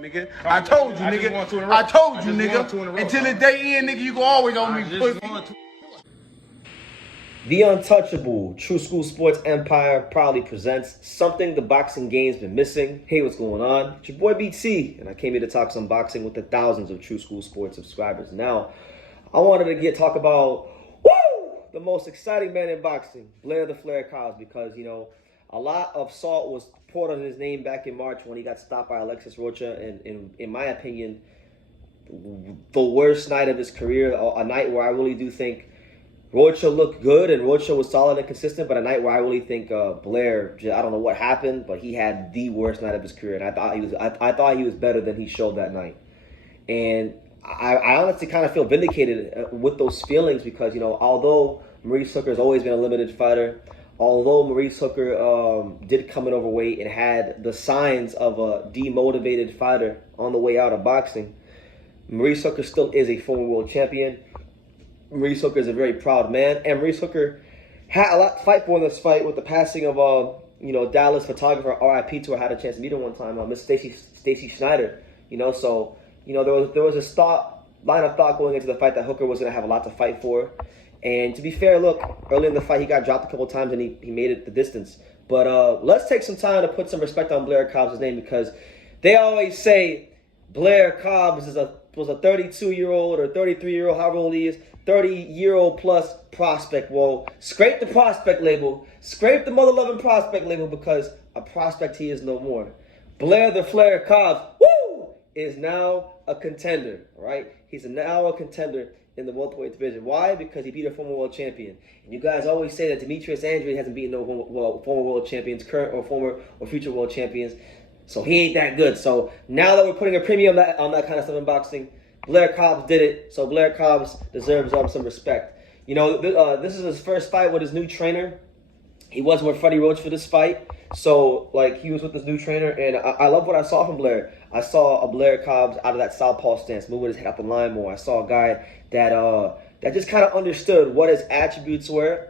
Nigga, I told you, nigga. I told you, nigga. Until the day end, nigga, you can always on me, pussy. The untouchable True School Sports Empire proudly presents something the boxing game's been missing. Hey, what's going on? It's your boy BT, and I came here to talk some boxing with the thousands of True School Sports subscribers. Now, I wanted to talk about the most exciting man in boxing, Blair the Flair Cobbs, because a lot of salt was poured on his name back in March when he got stopped by Alexis Rocha, and in my opinion, the worst night of his career, a night where I really do think Rocha looked good and Rocha was solid and consistent, but a night where I really think Blair, I don't know what happened, but he had the worst night of his career, and I thought he was better than he showed that night. And I honestly kind of feel vindicated with those feelings because, although Maurice Hooker has always been a limited fighter, although Maurice Hooker did come in overweight and had the signs of a demotivated fighter on the way out of boxing, Maurice Hooker still is a former world champion. Maurice Hooker is a very proud man, and Maurice Hooker had a lot to fight for in this fight with the passing of Dallas photographer RIP to her. I had a chance to meet her one time, Miss Stacy Schneider. There was a line of thought going into the fight that Hooker was going to have a lot to fight for. And to be fair, look, early in the fight he got dropped a couple times and he made it the distance. But let's take some time to put some respect on Blair Cobbs' name, because they always say Blair Cobbs was a 32-year-old or 33-year-old, however old he is, 30-year-old plus prospect. Well, scrape the prospect label, scrape the mother-loving prospect label, because a prospect he is no more. Blair the Flair Cobbs, is now a contender, right? He's now a contender in the welterweight division. Why? Because he beat a former world champion. And you guys always say that Demetrius Andrade hasn't beaten no former world champions, current or former or future world champions. So he ain't that good. So now that we're putting a premium on that kind of stuff in boxing, Blair Cobbs did it. So Blair Cobbs deserves some respect. This is his first fight with his new trainer. He wasn't with Freddie Roach for this fight. So, he was with his new trainer, and I love what I saw from Blair. I saw a Blair Cobbs out of that southpaw stance, moving his head out the line more. I saw a guy that just kind of understood what his attributes were,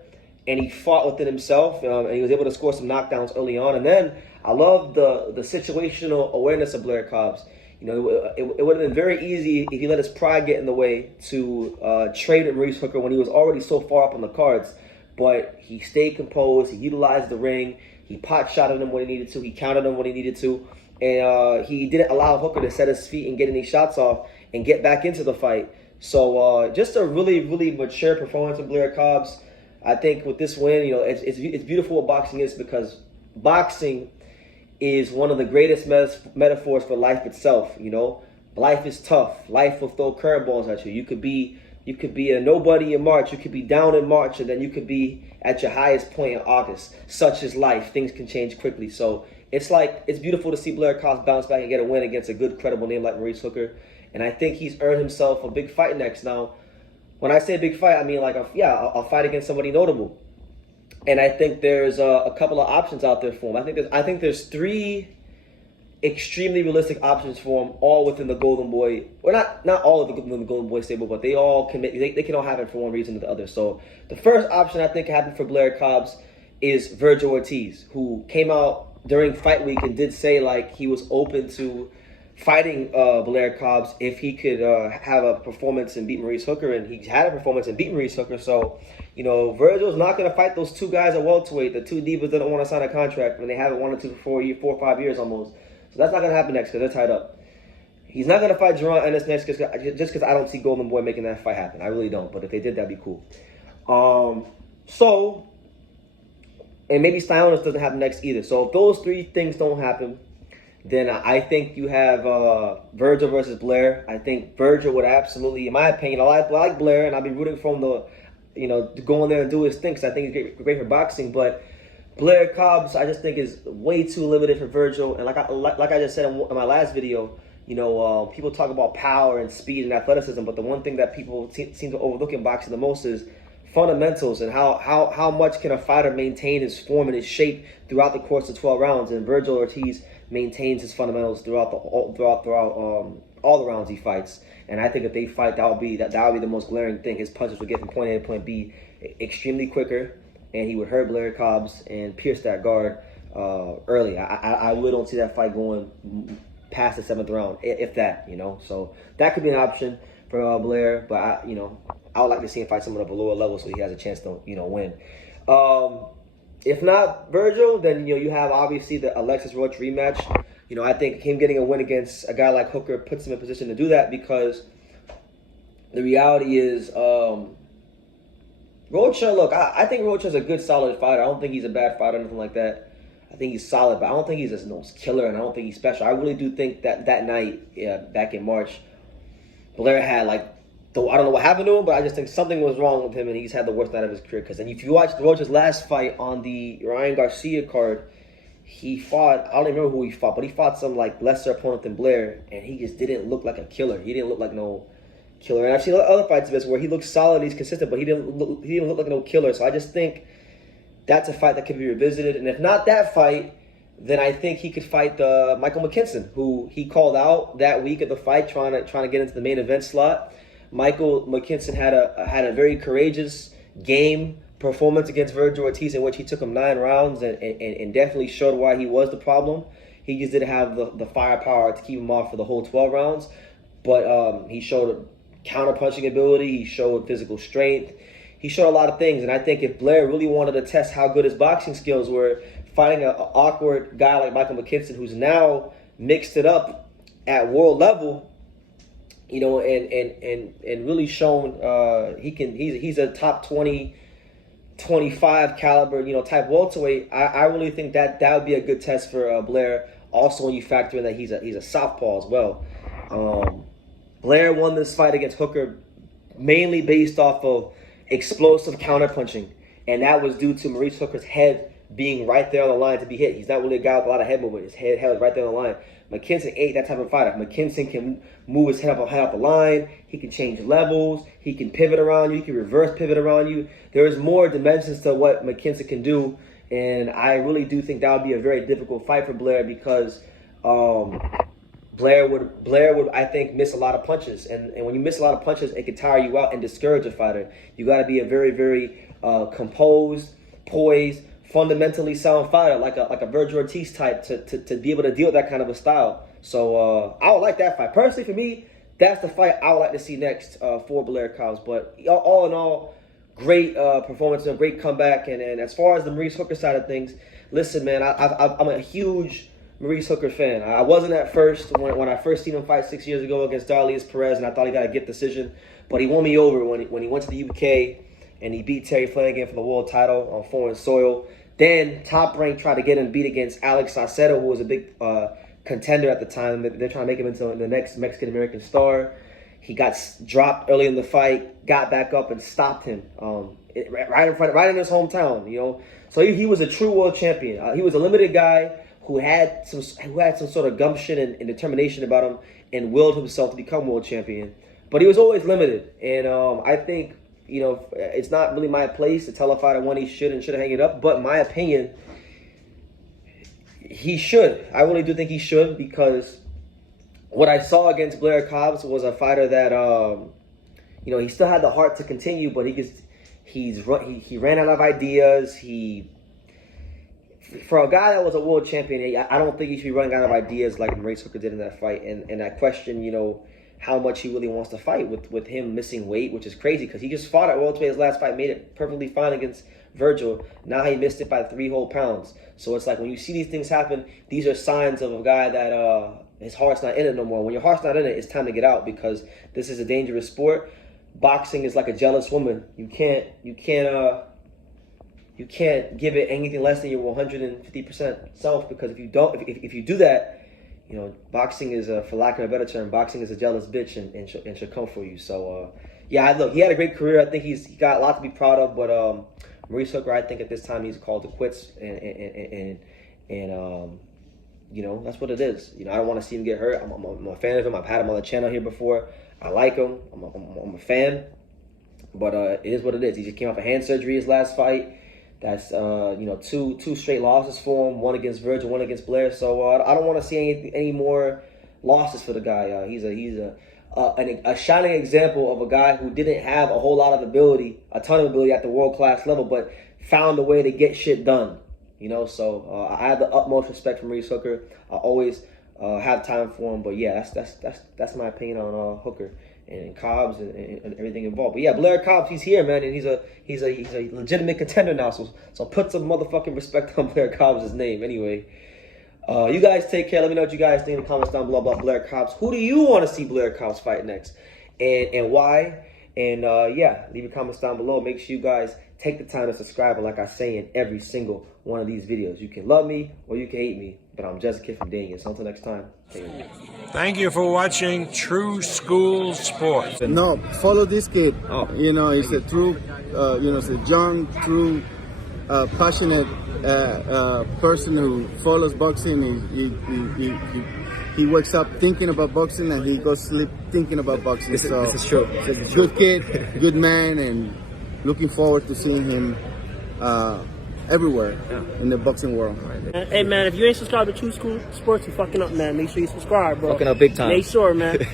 and he fought within himself, and he was able to score some knockdowns early on. And then I love the situational awareness of Blair Cobbs. It would have been very easy if he let his pride get in the way to trade with Maurice Hooker when he was already so far up on the cards. But he stayed composed. He utilized the ring. He pot-shotted him when he needed to. He countered him when he needed to. And he didn't allow Hooker to set his feet and get any shots off and get back into the fight. So just a really, really mature performance of Blair Cobbs. I think with this win, it's beautiful what boxing is, because boxing is one of the greatest metaphors for life itself. Life is tough. Life will throw curveballs at you. You could be a nobody in March. You could be down in March, and then you could be at your highest point in August. Such is life. Things can change quickly. So it's beautiful to see Blair Cobbs bounce back and get a win against a good, credible name like Maurice Hooker. And I think he's earned himself a big fight next. Now, when I say big fight, I mean a fight against somebody notable. And I think there's a couple of options out there for him. I think there's three extremely realistic options for him, all within the Golden Boy, or not all of the Golden Boy stable, but they all they can all happen for one reason or the other. So the first option I think happened for Blair Cobbs is Virgil Ortiz, who came out during fight week and did say he was open to fighting Blair Cobbs if he could have a performance and beat Maurice Hooker, and he had a performance and beat Maurice Hooker. So Virgil's not going to fight those two guys at welterweight, the two divas that don't want to sign a contract when they haven't wanted to for 4 or 5 years almost. So that's not going to happen next because they're tied up. He's not going to fight Jerron Ennis next just because I don't see Golden Boy making that fight happen. I really don't. But if they did, that'd be cool. And maybe Styles doesn't happen next either. So if those three things don't happen, then I think you have Virgil versus Blair. I think Virgil would absolutely, in my opinion, I like Blair, and I'll be rooting for him to go in there and do his thing, because I think he's great for boxing. But Blair Cobbs, I just think, is way too limited for Virgil. And like I just said in my last video, people talk about power and speed and athleticism, but the one thing that people seem to overlook in boxing the most is fundamentals and how much can a fighter maintain his form and his shape throughout the course of 12 rounds. And Virgil Ortiz maintains his fundamentals throughout all the rounds he fights. And I think if they fight, that would be the most glaring thing. His punches would get from point A to point B extremely quicker, and he would hurt Blair Cobbs and pierce that guard early. I really don't see that fight going past the 7th round, if that, So that could be an option for Blair, but I would like to see him fight someone of a lower level so he has a chance to, win. If not Virgil, then you have obviously the Alexis Roach rematch. I think him getting a win against a guy like Hooker puts him in position to do that, because the reality is, Rocha, look, I think Rocha's a good, solid fighter. I don't think he's a bad fighter or anything like that. I think he's solid, but I don't think he's a killer, and I don't think he's special. I really do think that night, back in March, Blair had I don't know what happened to him, but I just think something was wrong with him, and he's had the worst night of his career. Because then if you watch Rocha's last fight on the Ryan Garcia card, he fought, I don't even remember who he fought, but he fought some lesser opponent than Blair, and he just didn't look like a killer. He didn't look like no killer. And I've seen other fights of his where he looks solid, he's consistent, but he didn't look like no killer. So I just think that's a fight that could be revisited. And if not that fight, then I think he could fight Michael McKinson, who he called out that week of the fight, trying to get into the main event slot. Michael McKinson had a very courageous game performance against Virgil Ortiz, in which he took him 9 rounds and definitely showed why he was the problem. He just didn't have the firepower to keep him off for the whole 12 rounds. But he showed counter-punching ability. He showed physical strength. He showed a lot of things. And I think if Blair really wanted to test how good his boxing skills were, fighting an awkward guy like Michael McKinson, who's now mixed it up at world level, and really shown he's a top 20, 25 caliber, type welterweight. I really think that would be a good test for Blair. Also, when you factor in that he's a southpaw as well. Blair won this fight against Hooker mainly based off of explosive counterpunching, and that was due to Maurice Hooker's head being right there on the line to be hit. He's not really a guy with a lot of head movement. His head was right there on the line. McKinson ain't that type of fighter. McKinson can move his head up the line. He can change levels. He can pivot around you. He can reverse pivot around you. There's more dimensions to what McKinson can do, and I really do think that would be a very difficult fight for Blair, because Blair would I think miss a lot of punches, and when you miss a lot of punches, it can tire you out and discourage a fighter. You got to be a very, very composed, poised, fundamentally sound fighter, like a Virgil Ortiz type, to be able to deal with that kind of a style. So I would like that fight. Personally, for me, that's the fight I would like to see next for Blair Cobbs. But all in all, great performance and a great comeback. And as far as the Maurice Hooker side of things, listen, man, I'm a huge Maurice Hooker fan. I wasn't at first when I first seen him fight 6 years ago against Darlius Perez, and I thought he got a good decision. But he won me over when he went to the UK and he beat Terry Flanagan for the world title on foreign soil. Then Top Rank tried to get him beat against Alex Saucedo, who was a big contender at the time. They're trying to make him into the next Mexican-American star. He got dropped early in the fight, got back up and stopped him right in his hometown. So he was a true world champion. He was a limited guy who had some sort of gumption and determination about him, and willed himself to become world champion. But he was always limited, and I think it's not really my place to tell a fighter when he should and shouldn't hang it up. But in my opinion, he should. I really do think he should, because what I saw against Blair Cobbs was a fighter that he still had the heart to continue, but he ran out of ideas. For a guy that was a world champion, I don't think he should be running out of ideas like Maurice Hooker did in that fight. And I question, how much he really wants to fight with him missing weight, which is crazy, because he just fought at welterweight. His last fight, made it perfectly fine against Virgil. Now he missed it by 3 whole pounds. So it's like, when you see these things happen, these are signs of a guy that his heart's not in it no more. When your heart's not in it, it's time to get out, because this is a dangerous sport. Boxing is like a jealous woman. You can't give it anything less than your 150% self, because if you do that, boxing is, for lack of a better term, boxing is a jealous bitch and should come for you. So, look, he had a great career. I think he got a lot to be proud of, but Maurice Hooker, I think at this time he's called to quits, and that's what it is. I don't want to see him get hurt. I'm a fan of him. I've had him on the channel here before. I like him. I'm a fan, but it is what it is. He just came off a hand surgery his last fight. That's two straight losses for him, one against Virgil, one against Blair. So I don't want to see any more losses for the guy. He's a shining example of a guy who didn't have a whole lot of ability, a ton of ability at the world class level, but found a way to get shit done. So I have the utmost respect for Maurice Hooker. I always have time for him. But yeah, that's my opinion on Hooker and Cobbs and everything involved. But yeah, Blair Cobbs, he's here, man, and he's a legitimate contender now. So put some motherfucking respect on Blair Cobbs' name. Anyway, you guys take care. Let me know what you guys think in the comments down below about Blair Cobbs. Who do you want to see Blair Cobbs fight next, and why? And yeah, leave your comments down below. Make sure you guys take the time to subscribe. And like I say in every single one of these videos, you can love me or you can hate me, but I'm just a kid from Daniel. So until next time, take care. Thank you for watching True School Sports. No, follow this kid. Oh. You know, he's a true, he's a young, true, passionate person who follows boxing. He wakes up thinking about boxing and he goes to sleep thinking about boxing. This is true. This is true. Good kid, good man, and looking forward to seeing him everywhere in the boxing world. Hey man, if you ain't subscribed to True School Sports, you fucking up, man. Make sure you subscribe, bro. Fucking up big time. Make sure, man.